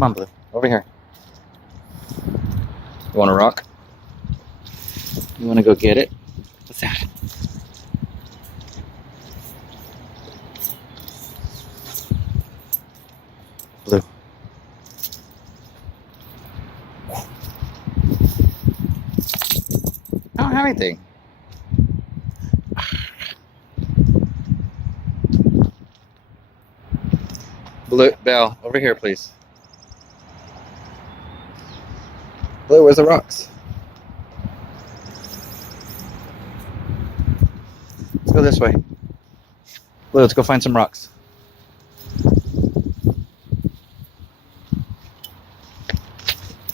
Come on, Blue. Over here. You want a rock? You want to go get it? What's that? Blue. I don't have anything. Blue, Belle, over here, please. Blue, where's the rocks? Let's go this way. Blue, let's go find some rocks.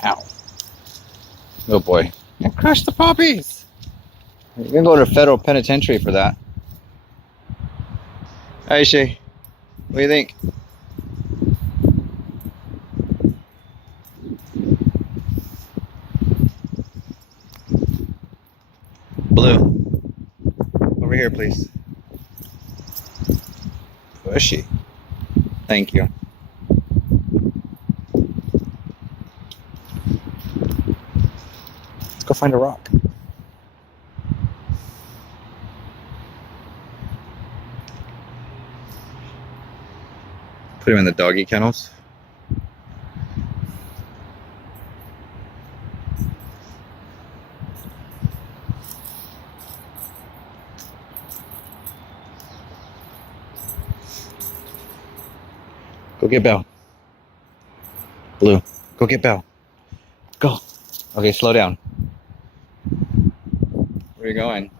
Ow. Oh boy. You crushed the poppies. You're gonna go to federal penitentiary for that. Ayse, what do you think? Blue, over here, please. Pushy. Thank you. Let's go find a rock. Put him in the doggy kennels. Go get Belle. Blue, go get Belle. Go. Okay, slow down. Where are you going?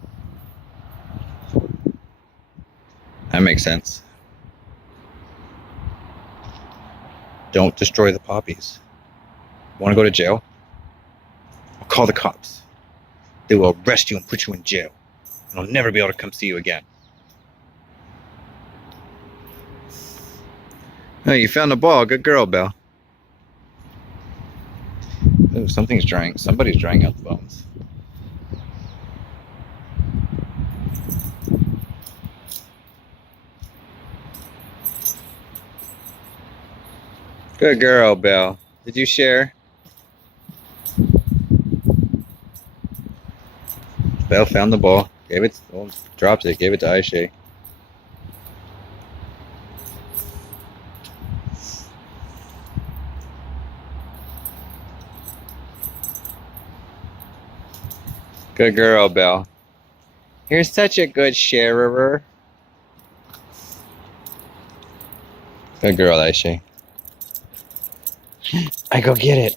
That makes sense. Don't destroy the poppies. Want to go to jail? I'll call the cops. They will arrest you and put you in jail. And I'll never be able to come see you again. Oh, you found the ball. Good girl, Belle. Ooh, something's drying. Somebody's drying out the bones. Good girl, Belle. Did you share? Belle found the ball. Gave it. Oh, dropped it. Gave it to Ayse. Good girl, Belle. You're such a good sharer. Good girl, Ayse. I go get it.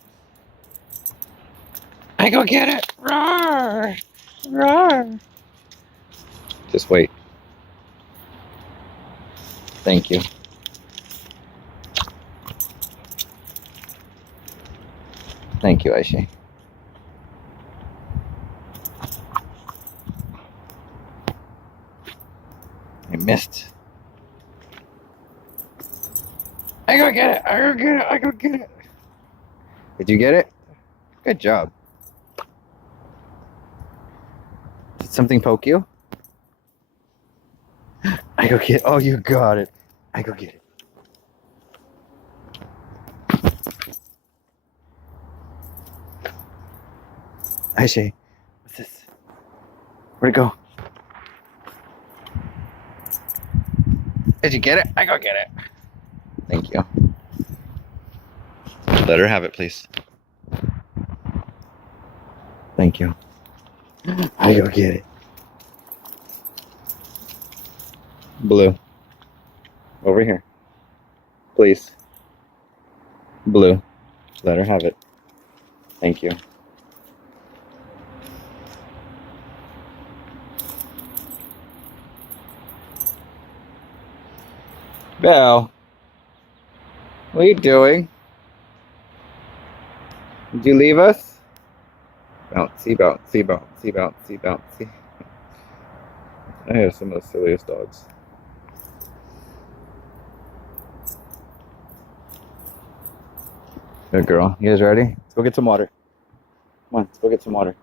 I go get it. Roar! Roar! Just wait. Thank you. Thank you, Ayse. I missed. I go get it. I go get it. I go get it. Did you get it? Good job. Did something poke you? I go get it. Oh, you got it. I go get it. Ayse, what's this? Where'd it go? Did you get it? I go get it. Thank you. Let her have it, please. Thank you. I go get it. Blue. Over here. Please. Blue. Let her have it. Thank you. Belle. What are you doing? Did you leave us? Bouncy, bouncy, bouncy, bouncy, bouncy. I have some of the silliest dogs. Good girl. You guys ready? Let's go get some water. Come on, let's go get some water.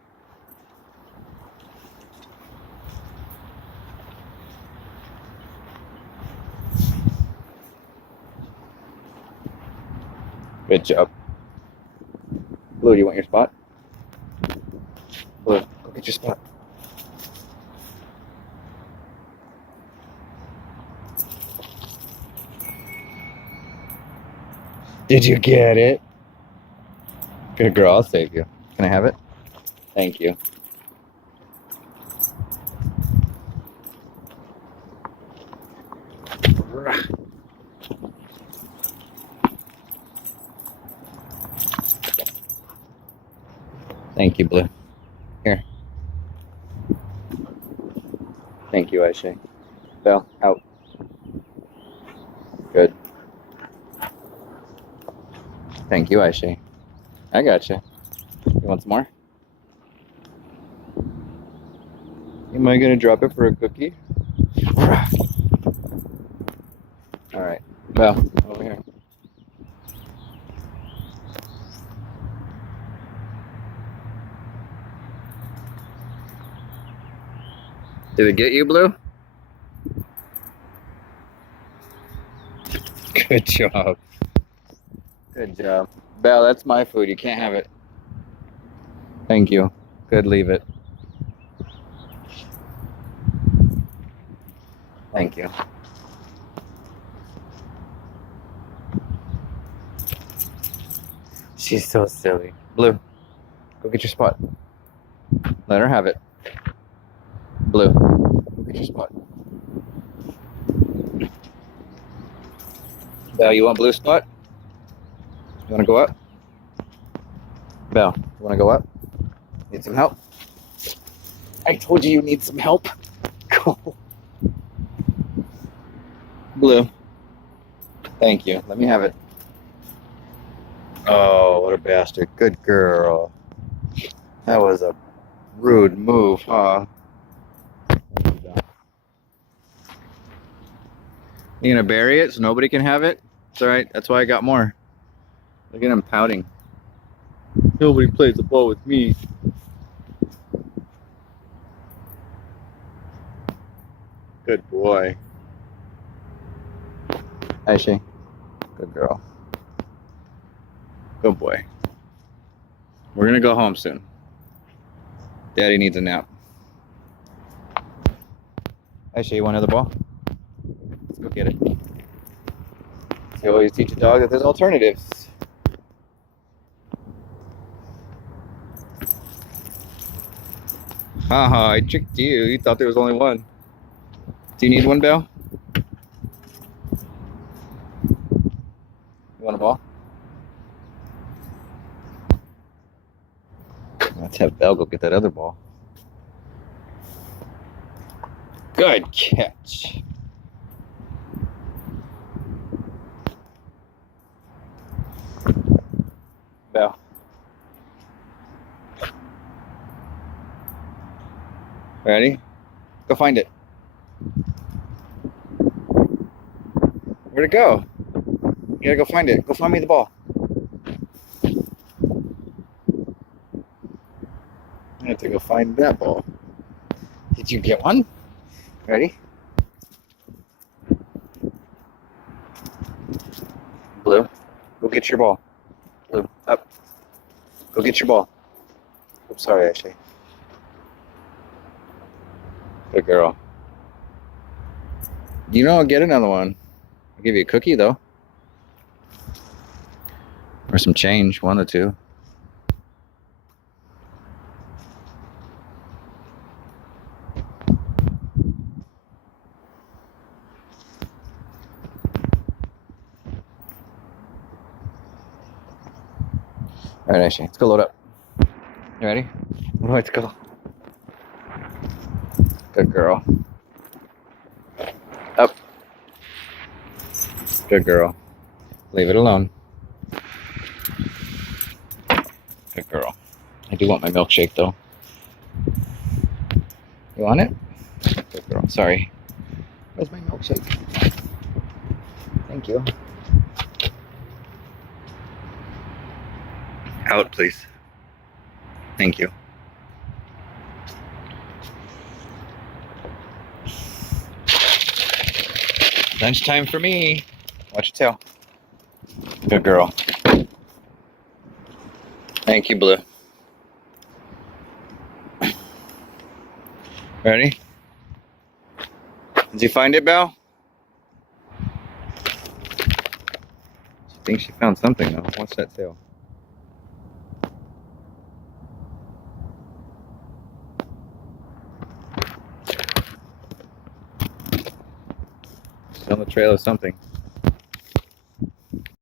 Good job. Blue, do you want your spot? Blue, go get your spot. Did you get it? Good girl, I'll save you. Can I have it? Thank you. Thank you, Blue. Here. Thank you, Ayse. Belle, out. Good. Thank you, Ayse. I got you. You want some more? Am I gonna drop it for a cookie? All right. Belle, over here. Did it get you, Blue? Good job. Good job. Belle, that's my food. You can't have it. Thank you. Good, leave it. Thank you. She's so silly. Blue, go get your spot. Let her have it. Blue, go get your spot. Belle, you want Blue spot? You want to go up? Belle, you want to go up? Need some help? I told you need some help. Go. Blue. Thank you. Let me have it. Oh, what a bastard. Good girl. That was a rude move, huh? Thank you, Belle. You gonna bury it so nobody can have it? It's alright. That's why I got more. Look at him pouting. Nobody plays the ball with me. Good boy. Ayse. Good girl. Good boy. We're gonna go home soon. Daddy needs a nap. Ayse, you want another ball? Let's go get it. You always teach a dog that there's alternatives. Haha, I tricked you. You thought there was only one. Do you need one, Belle? You want a ball? Let's have Belle go get that other ball. Good catch. Belle. Ready? Go find it. Where'd it go? You gotta go find it. Go find me the ball. I have to go find that ball. Did you get one? Ready? Blue, go get your ball. Blue, up. Go get your ball. Oops, sorry, Ayse. Good girl. You know, I'll get another one. I'll give you a cookie, though. Or some change, one or two. All right, Ayse, let's go load up. You ready? Let's go. Good girl. Up. Good girl. Leave it alone. Good girl. I do want my milkshake, though. You want it? Good girl. Sorry. Where's my milkshake? Thank you. Out, please. Thank you. Lunchtime for me. Watch your tail. Good girl. Thank you, Blue. Ready? Did you find it, Belle? She thinks she found something, though. Watch that tail. She's on the trail of something.